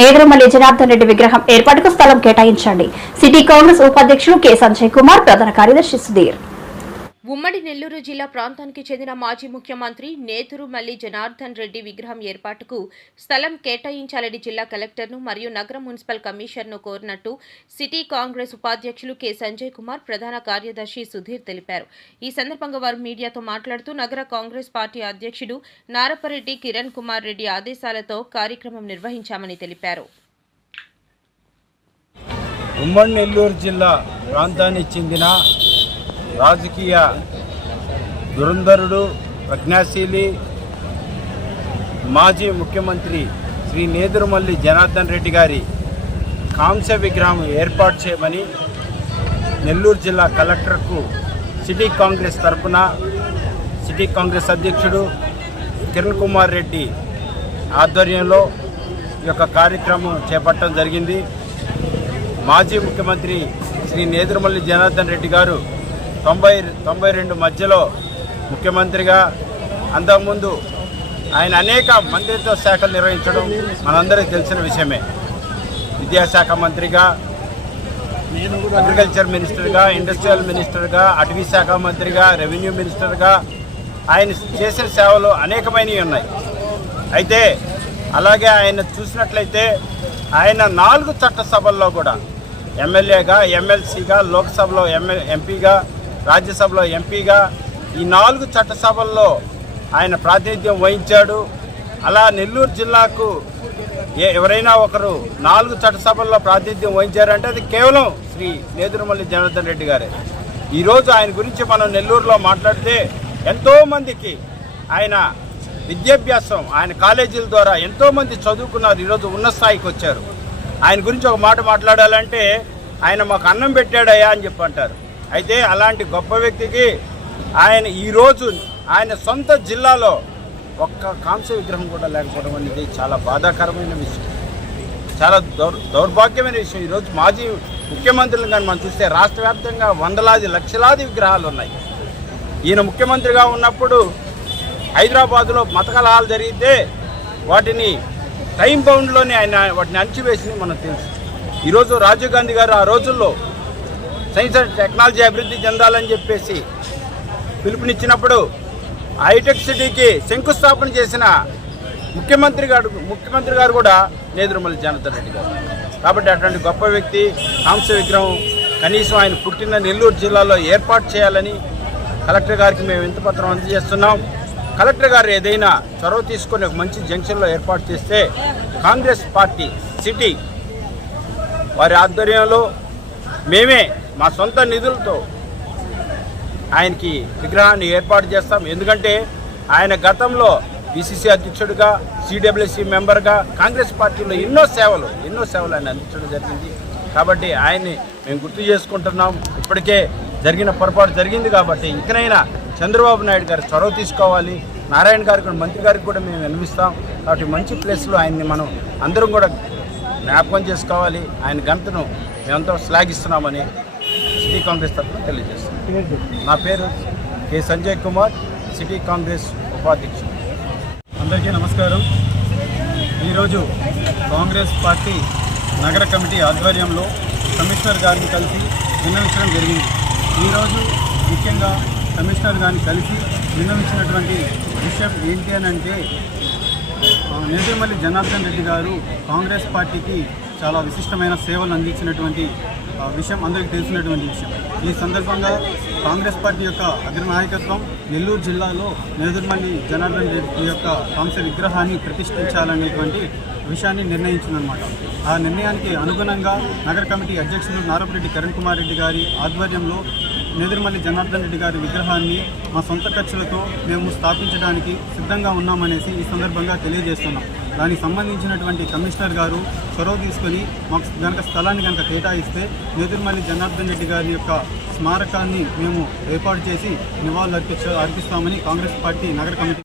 నేదురుమల్లి జనార్దన్ రెడ్డి విగ్రహం ఏర్పాటుకు స్థలం కేటాయించండి. సిటీ కాంగ్రెస్ ఉపాధ్యక్షులు కె. సంజయ్ కుమార్ ప్రధాన కార్యదర్శి సుధీర్. ఉమ్మడి నెల్లూరు జిల్లా ప్రాంతానికి చెందిన మాజీ ముఖ్యమంత్రి నేతురుమల్లి జనార్దన్ రెడ్డి విగ్రహం ఏర్పాటుకు స్థలం కేటాయించాలని జిల్లా కలెక్టర్ను మరియు నగర మున్సిపల్ కమిషనర్ను కోరినట్టు సిటీ కాంగ్రెస్ ఉపాధ్యక్షులు కె. సంజయ్ కుమార్ ప్రధాన కార్యదర్శి సుధీర్ తెలిపారు. ఈ సందర్భంగా వారు మీడియాతో మాట్లాడుతూ నగర కాంగ్రెస్ పార్టీ అధ్యక్షుడు నారపరెడ్డి కిరణ్ కుమార్ రెడ్డి ఆదేశాలతో కార్యక్రమం నిర్వహించామని తెలిపారు. ఉమ్మడి నెల్లూరు జిల్లా ప్రాంతానికి చెందిన రాజకీయ దురంధరుడు ప్రజ్ఞాశీలి మాజీ ముఖ్యమంత్రి శ్రీ నేదురుమల్లి జనార్దన్ రెడ్డి గారి కాంస్య విగ్రహం ఏర్పాటు చేయమని నెల్లూరు జిల్లా కలెక్టర్కు సిటీ కాంగ్రెస్ తరపున సిటీ కాంగ్రెస్ అధ్యక్షుడు కిరణ్ కుమార్ రెడ్డి ఆధ్వర్యంలో ఈ యొక్క కార్యక్రమం చేపట్టడం జరిగింది. మాజీ ముఖ్యమంత్రి శ్రీ నేదురుమల్లి జనార్దన్ రెడ్డి గారు తొంభై తొంభై రెండు మధ్యలో ముఖ్యమంత్రిగా అంతకుముందు ఆయన అనేక మంత్రిత్వ శాఖలు నిర్వహించడం మనందరికీ తెలిసిన విషయమే. విద్యాశాఖ మంత్రిగా అగ్రికల్చర్ మినిస్టర్గా ఇండస్ట్రియల్ మినిస్టర్గా అటవీ శాఖ మంత్రిగా రెవెన్యూ మినిస్టర్గా ఆయన చేసిన సేవలు అనేకమైనవి ఉన్నాయి. అయితే అలాగే ఆయన చూసినట్లయితే ఆయన నాలుగు చట్టసభల్లో కూడా ఎమ్మెల్యేగా ఎమ్మెల్సీగా లోక్సభలో ఎంఎల్ ఎంపీగా రాజ్యసభలో ఎంపీగా ఈ నాలుగు చట్టసభల్లో ఆయన ప్రాతినిధ్యం వహించాడు. అలా నెల్లూరు జిల్లాకు ఏ ఎవరైనా ఒకరు నాలుగు చట్టసభల్లో ప్రాతినిధ్యం వహించారంటే అది కేవలం శ్రీ నేదురుమల్లి జనార్దన్ రెడ్డి గారే. ఈరోజు ఆయన గురించి మనం నెల్లూరులో మాట్లాడితే ఎంతోమందికి ఆయన విద్యాభ్యాసం ఆయన కాలేజీల ద్వారా ఎంతోమంది చదువుకున్నారు. ఈరోజు ఉన్న స్థాయికి వచ్చారు. ఆయన గురించి ఒక మాట మాట్లాడాలంటే ఆయన మాకు అన్నం పెట్టాడయ్యా అని చెప్పంటారు. అయితే అలాంటి గొప్ప వ్యక్తికి ఆయన ఈరోజు ఆయన సొంత జిల్లాలో ఒక్క కాంస్య విగ్రహం కూడా లేకపోవడం అనేది చాలా బాధాకరమైన విషయం. చాలా దౌర్ దౌర్భాగ్యమైన విషయం. ఈరోజు మాజీ ముఖ్యమంత్రులు కానీ మనం చూస్తే రాష్ట్ర వ్యాప్తంగా వందలాది లక్షలాది విగ్రహాలు ఉన్నాయి. ఈయన ముఖ్యమంత్రిగా ఉన్నప్పుడు హైదరాబాద్లో మతకలహాలు జరిగితే వాటిని టైం బౌండ్లోనే ఆయన వాటిని అణచివేసి మనకు తెలుసు. ఈరోజు రాజీవ్ గాంధీ గారు ఆ రోజుల్లో సైన్స్ అండ్ టెక్నాలజీ అభివృద్ధి చెందాలని చెప్పేసి పిలుపునిచ్చినప్పుడు హైటెక్ సిటీకి శంకుస్థాపన చేసిన ముఖ్యమంత్రి గారు ముఖ్యమంత్రి గారు కూడా నేదురుమల్లి జనార్దన్ రెడ్డి గారు. కాబట్టి అటువంటి గొప్ప వ్యక్తి కాంస విగ్రహం కనీసం ఆయన పుట్టిన నెల్లూరు జిల్లాలో ఏర్పాటు చేయాలని కలెక్టర్ గారికి మేము ఇంత పత్రం అందజేస్తున్నాం. కలెక్టర్ గారు ఏదైనా చొరవ తీసుకొని ఒక మంచి జంక్షన్లో ఏర్పాటు చేస్తే కాంగ్రెస్ పార్టీ సిటీ వారి ఆధ్వర్యంలో మేమే మా సొంత నిధులతో ఆయనకి విగ్రహాన్ని ఏర్పాటు చేస్తాం. ఎందుకంటే ఆయన గతంలో బీసీసీ అధ్యక్షుడిగా సిడబ్ల్యూసీ మెంబర్గా కాంగ్రెస్ పార్టీలో ఎన్నో సేవలు ఎన్నో సేవలు ఆయన అందించడం జరిగింది. కాబట్టి ఆయన్ని మేము గుర్తు చేసుకుంటున్నాం. ఇప్పటికే జరిగిన పొరపాటు జరిగింది కాబట్టి ఇంకనైనా చంద్రబాబు నాయుడు గారు చొరవ తీసుకోవాలి. నారాయణ గారికి కూడా మంత్రి గారికి కూడా మేము వినిపిస్తాం కాబట్టి మంచి ప్లేస్లో ఆయన్ని మనం అందరం కూడా జ్ఞాపకం చేసుకోవాలి. ఆయన గంటను మేమంతా శ్లాఘిస్తున్నామని సిటీ కాంగ్రెస్ తరఫున తెలియజేస్తాను నా పేరు కె సంజయ్ కుమార్ సిటీ కాంగ్రెస్ ఉపాధ్యక్షుడు. అందరికీ నమస్కారం. ఈరోజు కాంగ్రెస్ పార్టీ నగర కమిటీ ఆధ్వర్యంలో కమిషనర్ గారిని కలిసి విన్నవించడం జరిగింది. ఈరోజు ముఖ్యంగా కమిషనర్ గారిని కలిసి విన్నవించినటువంటి విషయం ఏంటి అని అంటే నేతమల్లి జనార్దన్ రెడ్డి గారు కాంగ్రెస్ పార్టీకి చాలా విశిష్టమైన సేవలు అందించినటువంటి విషయం అందరికీ తెలిసినటువంటి విషయం. ఈ సందర్భంగా కాంగ్రెస్ పార్టీ యొక్క అగ్రనాయకత్వం నెల్లూరు జిల్లాలో నేదురుమల్లి జనార్దన్ రెడ్డి యొక్క కంస విగ్రహాన్ని ప్రతిష్ఠించాలనేటువంటి విషయాన్ని నిర్ణయించిందనమాట ఆ నిర్ణయానికి అనుగుణంగా నగర కమిటీ అధ్యక్షులు నారపరెడ్డి కిరణ్ కుమార్ రెడ్డి గారి ఆధ్వర్యంలో నెదురుమల్లి జనార్దన్ రెడ్డి గారి విగ్రహాన్ని మా సొంత ఖర్చులతో మేము స్థాపించడానికి సిద్ధంగా ఉన్నామనేసి ఈ సందర్భంగా తెలియజేస్తున్నాం. దానికి సంబంధించినటువంటి కమిషనర్ గారు చొరవ తీసుకొని మాకు కనుక స్థలాన్ని కనుక కేటాయిస్తే నెదురుమల్లి జనార్దన్ రెడ్డి గారి యొక్క స్మారకాన్ని మేము ఏర్పాటు చేసి నివాళులు అర్పించ అర్పిస్తామని కాంగ్రెస్ పార్టీ నగర కమిటీ